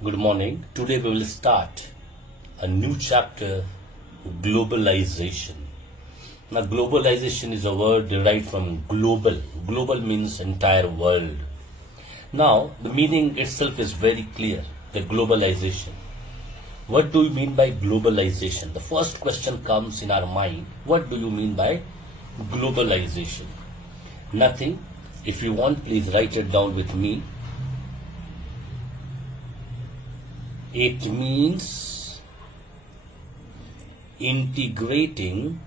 Good morning. Today we will start a new chapter, globalization. Now, globalization is a word derived from global. Global means entire world. Now, the meaning itself is very clear, the globalization. What do you mean by globalization? The first question comes in our mind, what do you mean by globalization? Nothing. If you want, please write it down with me. It means integrating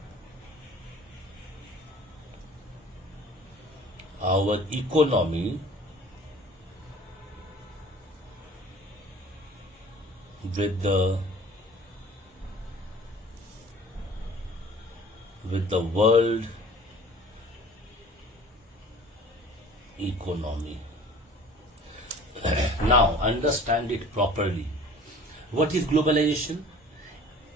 our economy with the world economy. Now understand it properly. What is globalization?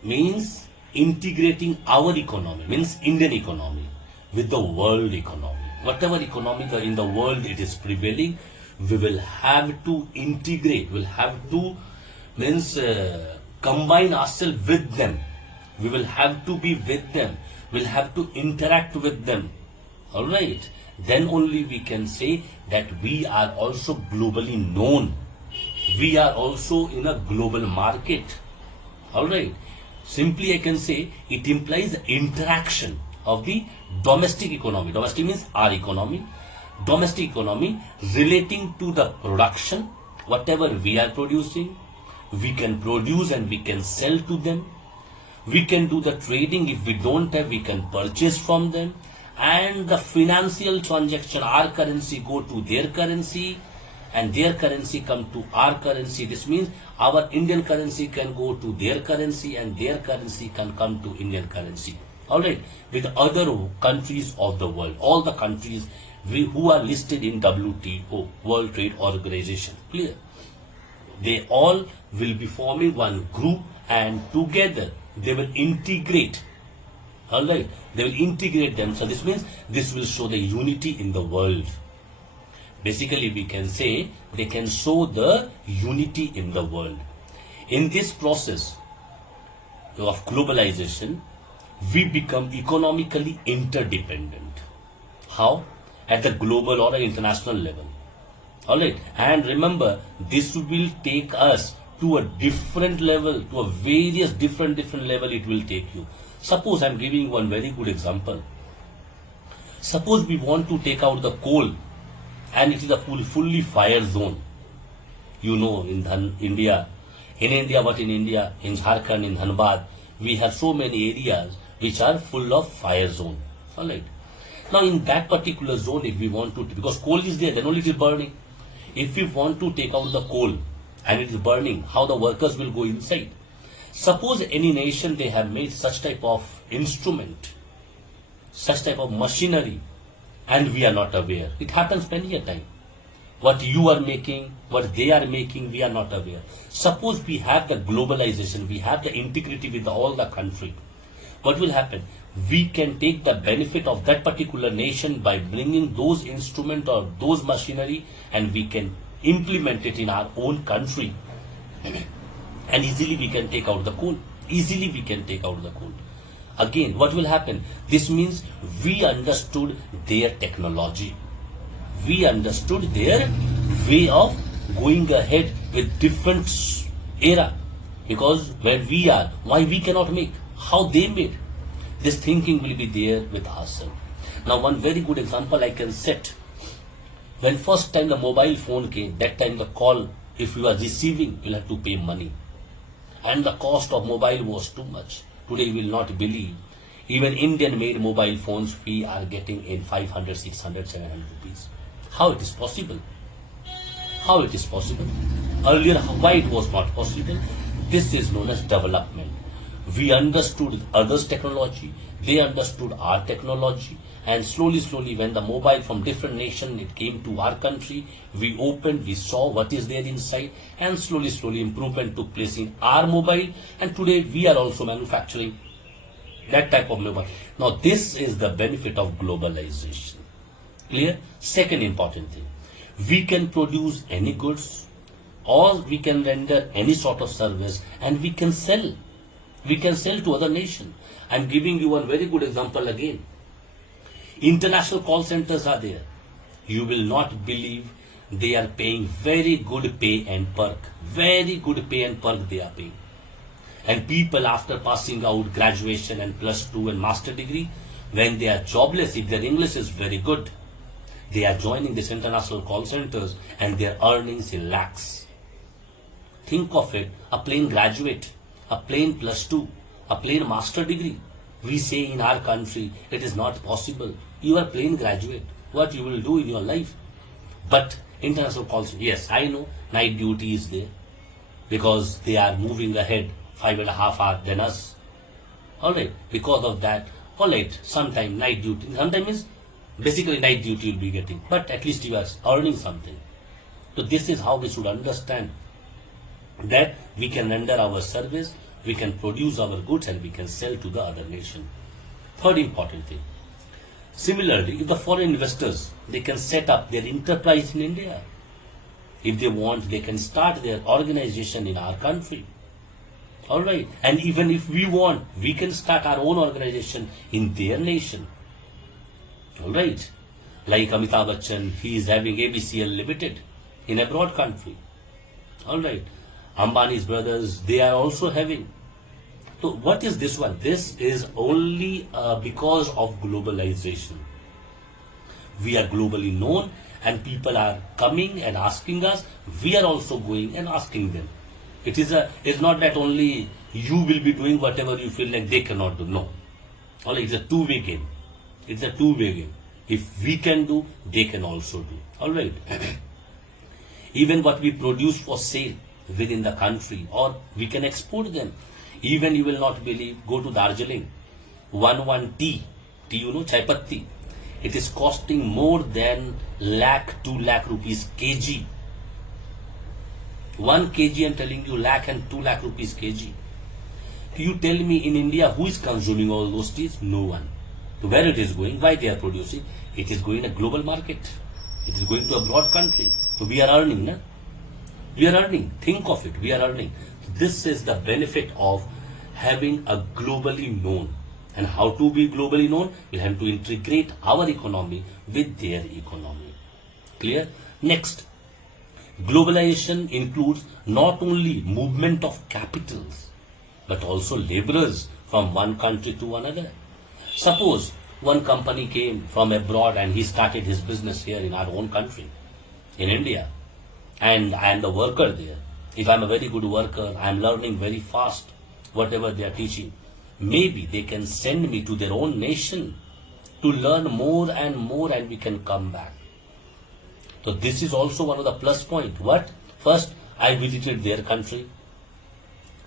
Means integrating our economy, means Indian economy with the world economy. Whatever economy in the world it is prevailing, we will have to integrate, we'll have to combine ourselves with them. We will have to be with them. We'll have to interact with them. All right. Then only we can say that we are also globally known. We are also in a global market. All right. Simply I can say it implies interaction of the domestic economy. Domestic means our economy. Domestic economy relating to the production. Whatever we are producing, we can produce and we can sell to them. We can do the trading. If we don't have, we can purchase from them. And the financial transaction, our currency go to their currency and their currency come to our currency. This means our Indian currency can go to their currency and their currency can come to Indian currency. All right. With other countries of the world, all the countries who are listed in WTO, World Trade Organization. Clear? They all will be forming one group and together they will integrate. All right. They will integrate them. So this means this will show the unity in the world. Basically, we can say they can show the unity in the world. In this process of globalization, we become economically interdependent. How? At the global or international level. All right. And remember, this will take us to a different level, to a various different level it will take you. Suppose I'm giving one very good example. Suppose we want to take out the coal and it is a fully fire zone. You know, in India, in Jharkhand, in Dhanbad, we have so many areas which are full of fire zone. All right. Now, in that particular zone, if we want to, because coal is there, then only it is burning. If we want to take out the coal and it is burning, how the workers will go inside? Suppose any nation, they have made such type of instrument, such type of machinery, and we are not aware. It happens many a time. What you are making, what they are making, we are not aware. Suppose we have the globalization, we have the integrity with all the country. What will happen? We can take the benefit of that particular nation by bringing those instruments or those machinery and we can implement it in our own country. And easily we can take out the coal. Easily we can take out the coal. Again, what will happen? This means we understood their technology. We understood their way of going ahead with different era. Because where we are, why we cannot make? How they made? This thinking will be there with ourselves. Now, one very good example I can set. When first time the mobile phone came, that time the call, if you are receiving, you will have to pay money. And the cost of mobile was too much. Today you will not believe. Even Indian made mobile phones we are getting in 500, 600, 700 rupees. How it is possible? How it is possible? Earlier, why it was not possible? This is known as development. We understood others' technology, they understood our technology, and slowly when the mobile from different nation it came to our country, we opened, we saw what is there inside, and slowly improvement took place in our mobile, and today we are also manufacturing that type of mobile. Now this is the benefit of globalization. Clear? Second important thing, we can produce any goods, or we can render any sort of service and we can sell. We can sell to other nation. I'm giving you one very good example again. International call centers are there. You will not believe they are paying very good pay and perk. Very good pay and perk they are paying. And people after passing out graduation and +2 and master degree, when they are jobless, if their English is very good, they are joining these international call centers and their earnings in lakhs. Think of it, a plain graduate, a plain +2, a plain master degree. We say in our country, it is not possible. You are plain graduate. What you will do in your life? But international calls, yes, I know night duty is there because they are moving ahead 5.5 hours than us. Alright, because of that, alright, sometime night duty, sometimes basically night duty you'll be getting, but at least you are earning something. So this is how we should understand that we can render our service, we can produce our goods and we can sell to the other nation. Third important thing. Similarly, if the foreign investors, they can set up their enterprise in India. If they want, they can start their organization in our country. Alright, and even if we want, we can start our own organization in their nation. Alright, like Amitabh Bachchan, he is having ABCL Limited in a broad country. Alright, Ambani's brothers, they are also having. So what is this one? This is only because of globalization. We are globally known and people are coming and asking us. We are also going and asking them. It's not that only you will be doing whatever you feel like they cannot do. No. It's a two-way game. It's a two-way game. If we can do, they can also do. Alright. Even what we produce for sale within the country, or we can export them. Even you will not believe, go to Darjeeling. 1 tea, you know, chai patti. It is costing more than 2 lakh rupees kg. 1 kg, I'm telling you, lakh and 2 lakh rupees kg. You tell me in India who is consuming all those teas? No one. So where it is going? Why they are producing? It is going to a global market. It is going to a broad country. So we are earning, na? We are earning. Think of it. We are earning. This is the benefit of having a globally known. And how to be globally known? We have to integrate our economy with their economy. Clear? Next. Globalization includes not only movement of capitals, but also laborers from one country to another. Suppose one company came from abroad and he started his business here in our own country, in India, and I am the worker there. If I am a very good worker, I am learning very fast whatever they are teaching. Maybe they can send me to their own nation to learn more and we can come back. So this is also one of the plus point. What? First, I visited their country.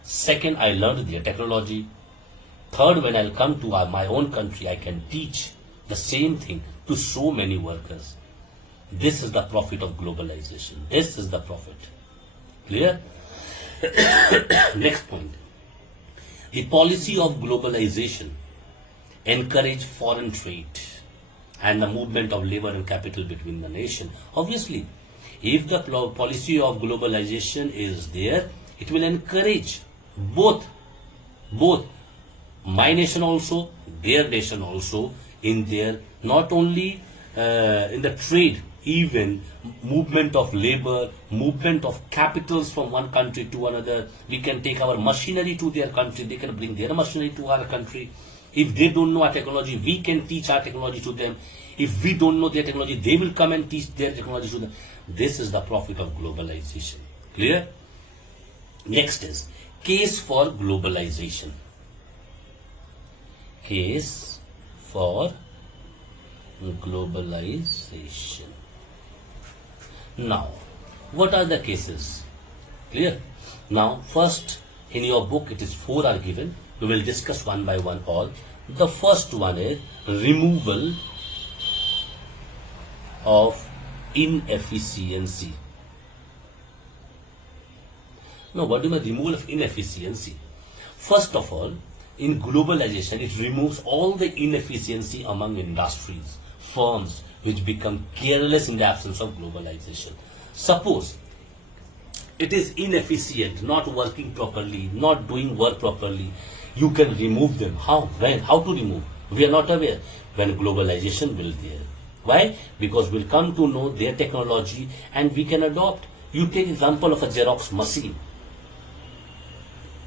Second, I learned their technology. Third, when I'll come to my own country, I can teach the same thing to so many workers. This is the profit of globalization. This is the profit. Clear? Next point. The policy of globalization encourage foreign trade and the movement of labor and capital between the nation. Obviously, if the policy of globalization is there, it will encourage both my nation also, their nation also, in their, not only in the trade, even movement of labor, movement of capitals from one country to another. We can take our machinery to their country, they can bring their machinery to our country. If they don't know our technology, we can teach our technology to them. If we don't know their technology, they will come and teach their technology to them. This is the profit of globalization. Clear? Next is case for globalization. Case for globalization. Now, what are the cases? Clear? Now, first, in your book, it is 4 are given. We will discuss one by one all. The first one is removal of inefficiency. Now, what do you mean removal of inefficiency? First of all, in globalization, it removes all the inefficiency among industries, firms, which become careless in the absence of globalization. Suppose it is inefficient, not working properly, not doing work properly, you can remove them. How? When? How to remove? We are not aware. When globalization will be there. Why? Because we'll come to know their technology and we can adopt. You take example of a Xerox machine.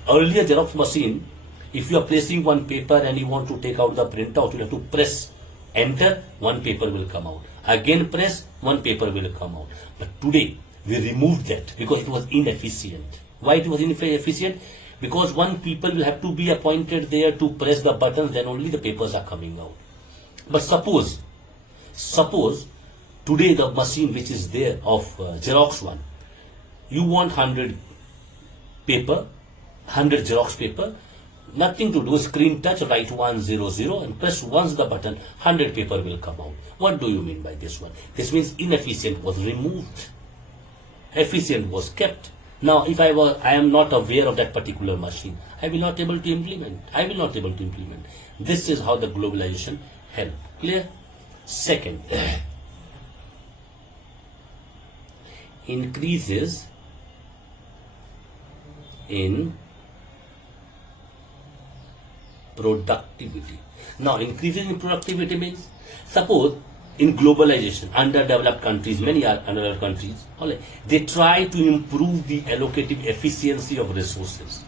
Earlier Xerox machine, if you are placing one paper and you want to take out the printout, you have to press enter, one paper will come out. Again press, one paper will come out. But today, we removed that because it was inefficient. Why it was inefficient? Because one people will have to be appointed there to press the buttons, then only the papers are coming out. But suppose today the machine which is there of Xerox one, you want 100 paper, 100 Xerox paper, nothing to do, screen touch, write 100 and press once the button, 100 paper will come out. What do you mean by this one? This means inefficient was removed, efficient was kept. Now if I am not aware of that particular machine, I will not able to implement. This is how the globalization help. Clear? Second, increases in productivity. Now increases in productivity means, suppose in globalization, underdeveloped countries, many are underdeveloped countries, they try to improve the allocative efficiency of resources.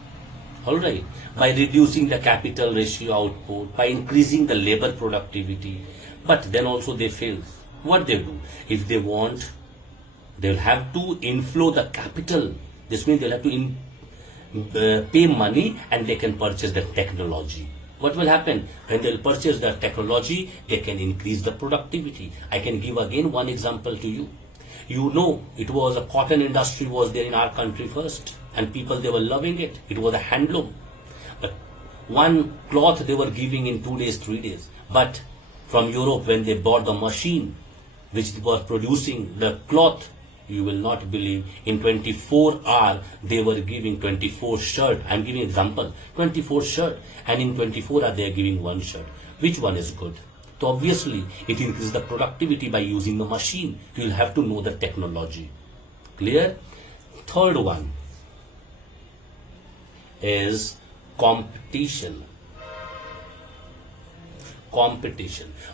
Alright, by reducing the capital ratio output, by increasing the labor productivity, but then also they fail. What they do? If they want, they'll have to inflow the capital. This means they'll have to pay money and they can purchase the technology. What will happen? When they'll purchase the technology, they can increase the productivity. I can give again one example to you. You know, it was a cotton industry was there in our country first, and people, they were loving it. It was a handloom. But one cloth they were giving in 2 days, 3 days. But from Europe, when they bought the machine which was producing the cloth, you will not believe, in 24 hours they were giving 24 shirt. I am giving example, 24 shirt, and in 24 hours they are giving one shirt. Which one is good? So obviously it increases the productivity by using the machine. You will have to know the technology. Clear? Third one is competition.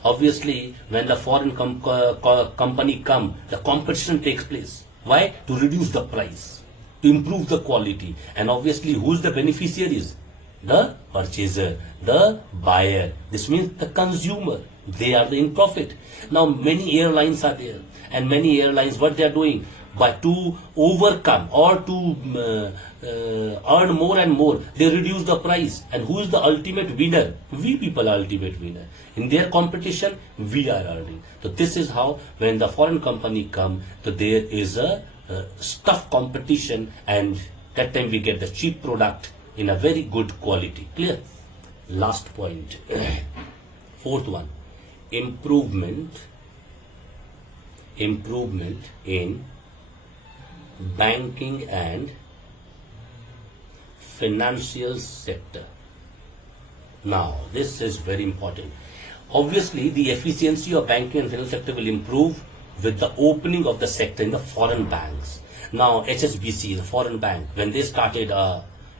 Obviously, when the foreign company come, the competition takes place. Why? To reduce the price, to improve the quality. And obviously, who's the beneficiaries? The purchaser, the buyer. This means the consumer. They are in profit. Now, many airlines are there, and many airlines, what they are doing? But to overcome or to earn more and more, they reduce the price. And who is the ultimate winner? We people are ultimate winner. In their competition, we are earning. So this is how, when the foreign company come, so there is a tough competition, and that time we get the cheap product in a very good quality. Clear? Last point. Fourth one, improvement in banking and financial sector. Now, this is very important. Obviously, the efficiency of banking and financial sector will improve with the opening of the sector in the foreign banks. Now, HSBC, the foreign bank, when they started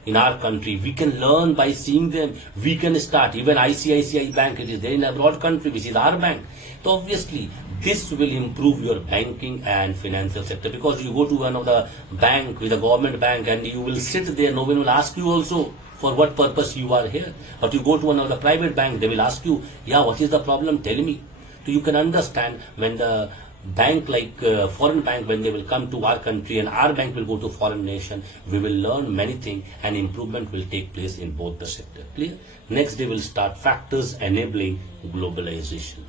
in our country, we can learn by seeing them. We can start. Even ICICI Bank, it is there in a broad country, which is our bank. So obviously, this will improve your banking and financial sector, because you go to one of the bank, with a government bank, and you will sit there. No one will ask you also for what purpose you are here. But you go to one of the private bank, they will ask you, yeah, what is the problem? Tell me. So you can understand, when the bank like foreign bank, when they will come to our country and our bank will go to foreign nation, we will learn many things and improvement will take place in both the sector. Clear? Next day we'll start factors enabling globalization.